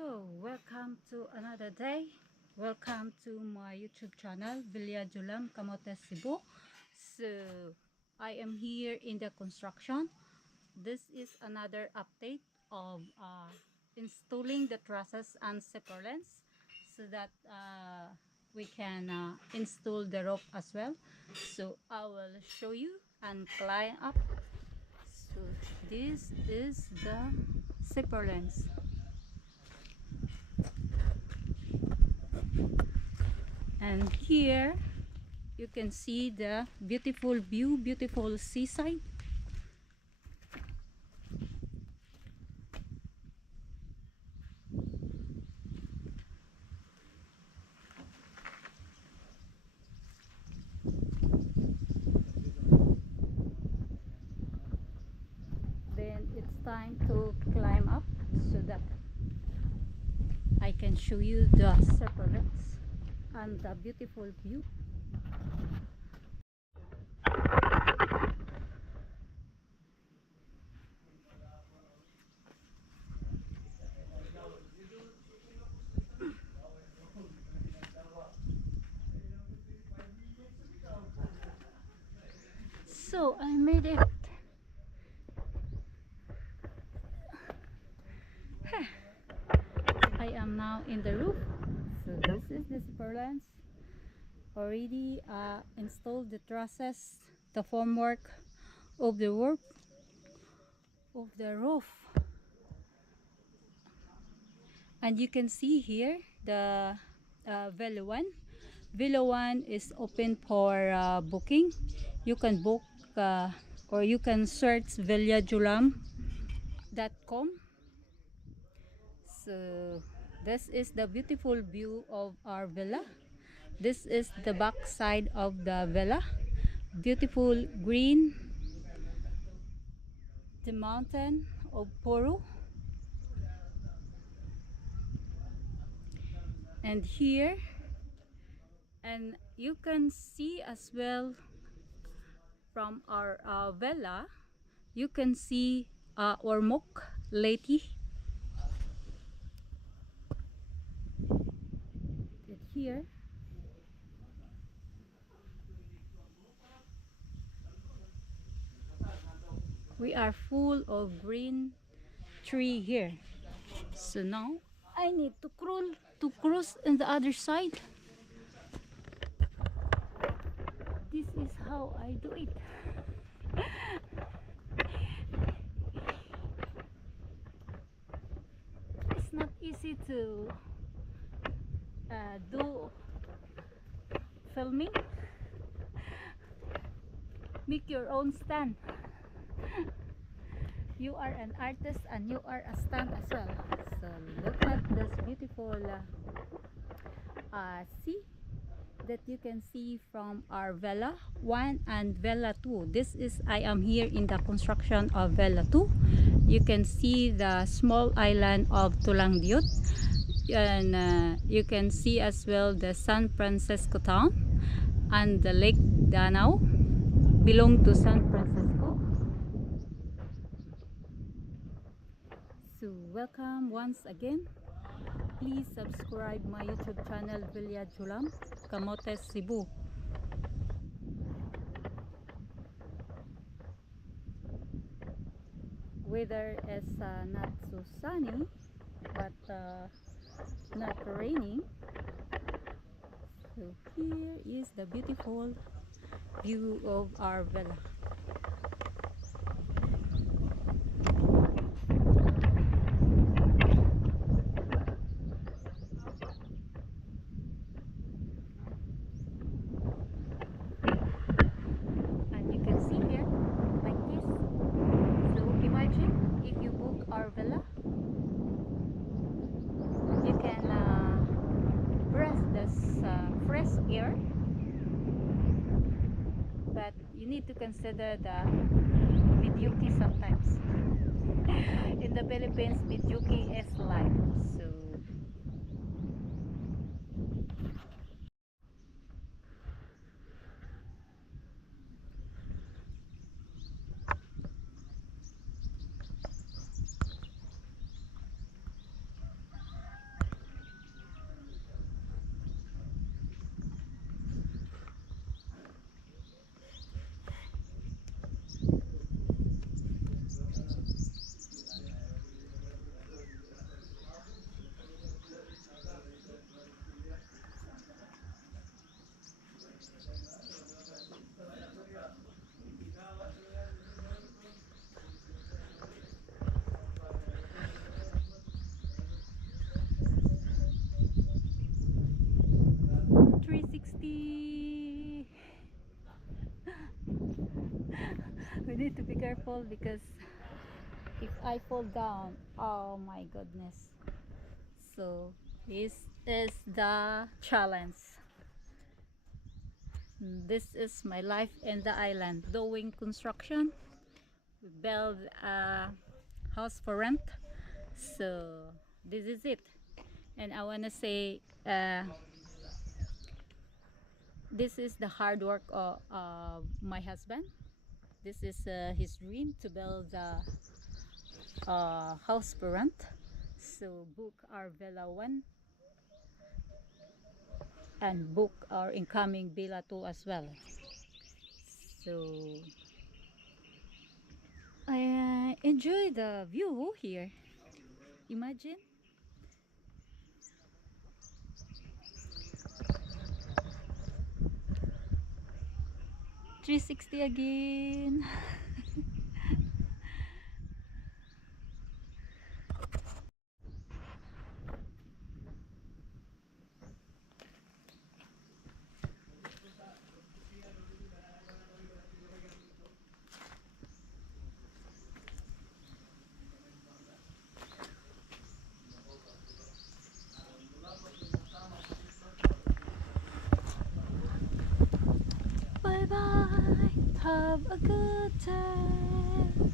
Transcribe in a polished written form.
So, welcome to another day. Welcome to my YouTube channel, Villa Julam, Camotes, Cebu. So, I am here in the construction. This is another update of installing the trusses and separants so that we can install the rope as well. So, I will show you and climb up. So, this is the separants. And here you can see the beautiful view, beautiful seaside. Then it's time to climb up so that I can show you the serpents and the beautiful view. So I made it. I am now in the roof. So this is the serpents. Already installed the trusses, the formwork of the roof. And you can see here the Villa 1. Villa 1 is open for booking. You can book or you can search villajulam.com. So this is the beautiful view of our villa. This is the back side of the villa. Beautiful green, the mountain of Poro. And here, and you can see as well from our villa, you can see Ormoc Lady. Here we are full of green tree here. So now I need to crawl to cross on the other side. This is how I do it. It's not easy to do filming. Make your own stand. You are an artist and you are a stand as well. So look at this beautiful sea that you can see from our Villa 1 and Villa 2. This is, I am here in the construction of Villa 2. You can see the small island of Tulangdiut, and you can see as well the San Francisco town, and the Lake Danau belong to San Francisco. So welcome once again. Please subscribe my YouTube channel Villa Julam, Camotes, Cebu. Weather is not so sunny, but not raining. So here is the beautiful view of our villa. And you can see here like this. So imagine if you book our villa, you can breathe this fresh air, but you need to consider the mediocre sometimes. In the Philippines, mediocre is life. So need to be careful because if I fall down, oh my goodness. So this is the challenge. This is my life in the island doing construction. We build a house for rent. So this is it. And I want to say this is the hard work of my husband. This is his dream to build a house for rent. So book our Villa 1 and book our incoming Villa 2 as well. So I enjoy the view here. Imagine 360 again. Bye bye. Have a good time.